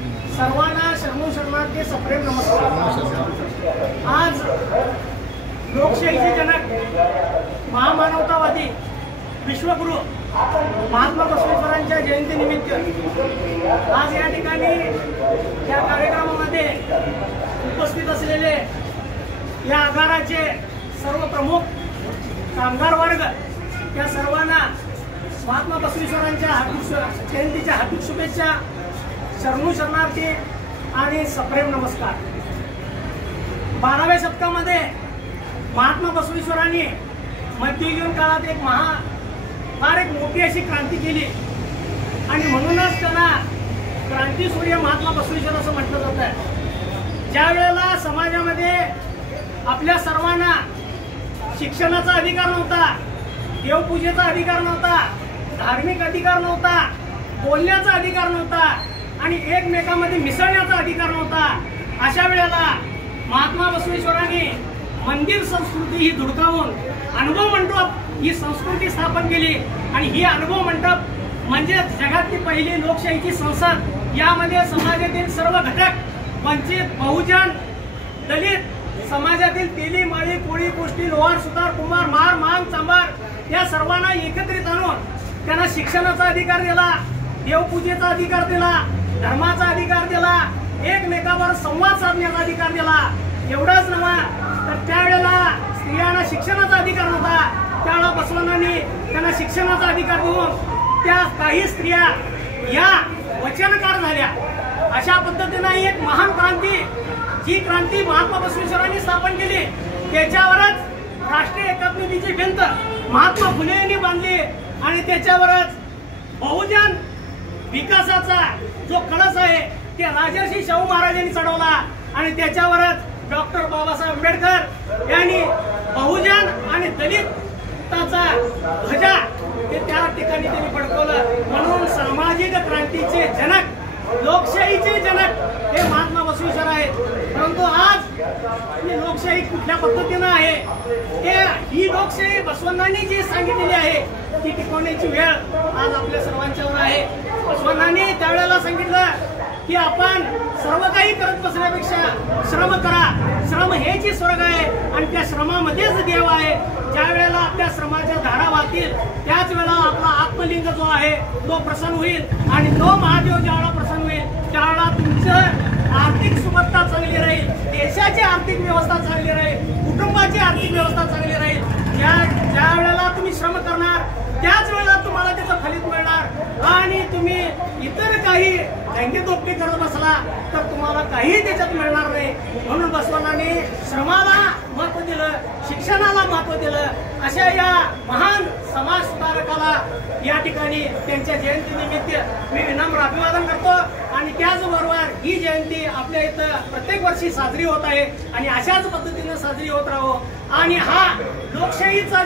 सर्वांना शरणार्थी सप्रेम नमस्कार। आज लोकशाहीचे जनक महामानवतावादी विश्वगुरु महात्मा बसवेश्वरांच्या जयंतीनिमित्त आज या ठिकाणी या कार्यक्रमामध्ये उपस्थित असलेले या आगाराचे सर्व प्रमुख कामगार वर्ग या सर्वांना महात्मा बसवेश्वरांच्या जयंतीच्या हार्दिक शुभेच्छा, शरणार्थी आणि सप्रेम नमस्कार। 12व्या शतकामध्ये महात्मा बसवेश्वरांनी मध्ययुगीन काळात फार एक मोठी अशी क्रांती केली आणि म्हणूनच त्यांना क्रांतीसूर्य महात्मा बसवेश्वर असं म्हटलं जातं। ज्या वेळेला समाजामध्ये आपल्या सर्वांना शिक्षणाचा अधिकार नव्हता, देवपूजेचा अधिकार नव्हता, धार्मिक अधिकार नव्हता, बोलण्याचा अधिकार नव्हता आणि एकमेकांमध्ये मिसळण्याचा अधिकार नव्हता, अशा वेळेला महात्मा बसवेश्वरांनी मंदिर संस्कृती ही धुडकावून अनुभव मंडप ही संस्कृती स्थापन केली आणि ही अनुभव मंडप म्हणजे जगातली पहिली लोकशाहीची संसद। यामध्ये समाजातील सर्व घटक, वंचित, बहुजन, दलित, समाजातील तेली, माळी, कोळी, गोष्टी, लोहार, सुतार, कुंभार, महार, मांग, चांभार या सर्वांना एकत्रित आणून त्यांना शिक्षणाचा अधिकार दिला, देवपूजेचा अधिकार दिला, धर्माचा अधिकार दिला, एकमेकांवर संवाद साधण्याचा अधिकार दिला। एवढंच नव्हे तर त्यावेळेला स्त्रियांना शिक्षणाचा अधिकार नव्हता, त्यावेळेला बसवण्णांनी त्यांना शिक्षणाचा अधिकार देऊन त्या काही स्त्रिया या वचनकार झाल्या। अशा पद्धतीने एक महान क्रांती, जी क्रांती महात्मा बसवेश्वरांनी स्थापन केली, त्याच्यावरच राष्ट्रीय एकात्मतेची भिंत महात्मा फुले यांनी बांधली आणि त्याच्यावरच बहुजन विकासाचा जो कळस आहे ते राजर्षी शाहू महाराजांनी चढवला आणि त्याच्यावरच डॉक्टर बाबासाहेब आंबेडकर यांनी बहुजन आणि दलिताचा ध्वजा हे त्या ठिकाणी त्यांनी फडकवलं। म्हणून सामाजिक क्रांतीचे जनक, लोकशाहीचे जनक हे महात्मा बसवेश्वर आहेत। परंतु आज ही लोकशाही कुठल्या पद्धतीनं आहे, ही लोकशाही बसवण्णांनी जी सांगितलेली आहे ती टिकवण्याची वेळ आज आपल्या सर्वांच्यावर आहे। बसवण्णांनी त्यावेळेला सांगितलं की आपण सर्व काही करत बसण्यापेक्षा श्रम करा, श्रम हेच स्वर्ग आहे आणि त्या श्रमामध्येच देव आहे। ज्या वेळेला आपल्या श्रमाच्या धारा वाहतील त्याच वेळेला आपला आत्मलिंग जो आहे तो प्रसन्न होईल आणि तो महादेव ज्यावेळेला प्रसन्न होईल त्यावेळेला तुमचं आर्थिक सुबत्ता चांगली राहील, देशाची आर्थिक व्यवस्था चांगली राहील, कुटुंबाची आर्थिक व्यवस्था चांगली राहील। ज्या वेळेला तुम्ही श्रम करणार त्याच वेळेला तुम्हाला त्याचं फलित मिळणार आणि तुम्ही इतर काही धंदेदोपटी करत बसला तर तुम्हाला काही त्याच्यात मिळणार नाही। म्हणून बसवण्णांनी श्रमाला महत्व दिलं, शिक्षणाला महत्व दिलं। अशा या महान समाज सुधारकाला या ठिकाणी त्यांच्या जयंतीनिमित्त मी विनम्र अभिवादन करतो आणि त्याचबरोबर ही जयंती आपल्या इथं प्रत्येक वर्षी साजरी होत आहे आणि अशाच पद्धतीने साजरी होत राहो आणि हा लोकशाहीचा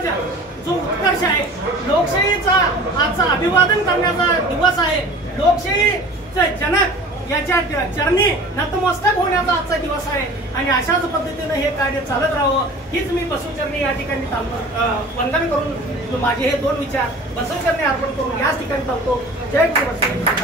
जो उत्कर्ष आहे, लोकशाहीचा आजचा अभिवादन करण्याचा दिवस आहे, लोकशाहीचे जनक याच्या चरणी नतमस्तक होण्याचा आजचा दिवस आहे आणि अशाच पद्धतीने हे कार्य चालत राहावं हीच मी बसवचरणी या ठिकाणी वंदन करून माझे हे 2 विचार बसवचरणी अर्पण करून याच ठिकाणी थांबतो। जय गुरु बसवेश्वर।